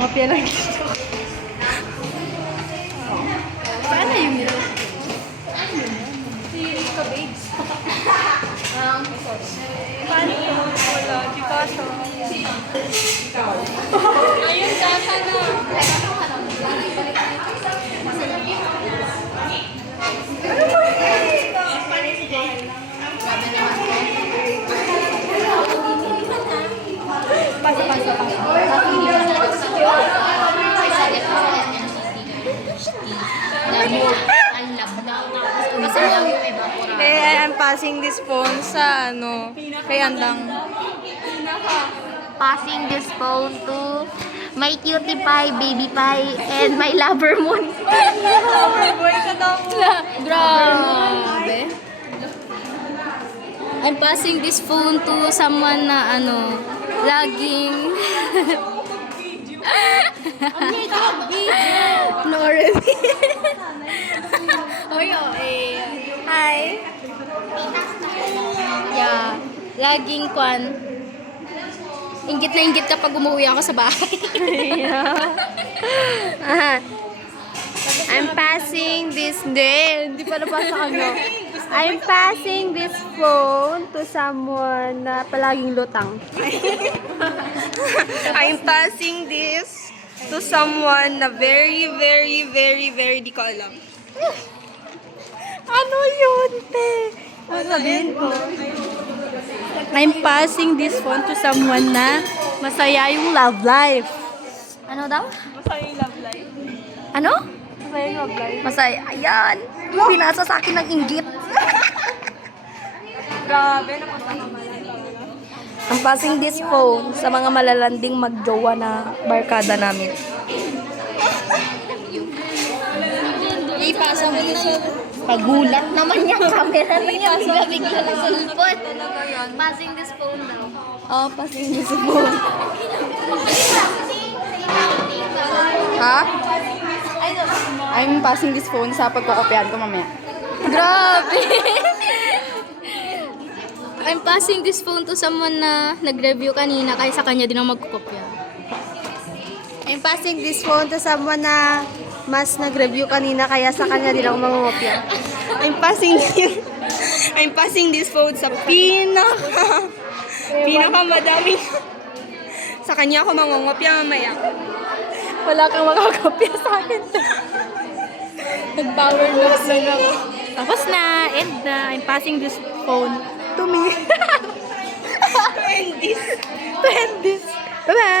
Mangopya lang dito. Paano yung mirror? Series ka, babes. Paano yung wala? Di ba ito? Ayun, kaka na. Pasa. Kaya I'm passing this phone sa kay Andang. Passing this phone to my cutie pie, baby pie, and my lover moon. Boy ka daw. Grabe. I'm passing this phone to someone na laging Nore. Hi. Yeah. Laging inggit na inggit kapag umuwi ako sa bahay. I'm passing this Hindi pa nabasa kanya. I'm passing this phone to someone na palaging lutang. I'm passing this to someone na very di ko alam. Ano yun, te? Ano sabihin ko? I'm passing this phone to someone na masaya yung love life. Ano daw? Masaya yung love life. Ano? Masaya yung love life. Masaya. Ayan. Pinasa sa akin ng inggit. Grabe, napunta ka malala. I'm passing this phone sa mga malalanding magjowa na barkada namin. Ipasa mo sa Pagulat naman yung camera na niya. Bigla-bigla na sulpot. Passing this phone daw. Oh, passing this phone. Ha? I'm passing this phone sa pagkokopyahan ko mamaya. Grabe! I'm passing this phone to someone na nag-review kanina kaya sa kanya din ang magkukopya. I'm passing this phone to someone na mas nag-review kanina kaya sa kanya din ako mangungopya. I'm passing this phone sa pinaka madaming sa kanya ako mangungopya mamaya. Wala kang makakopya sa akin. Nag-power nap lang ako. Tapos na, end na. I'm passing this phone to me. To end this. To end this. Bye-bye!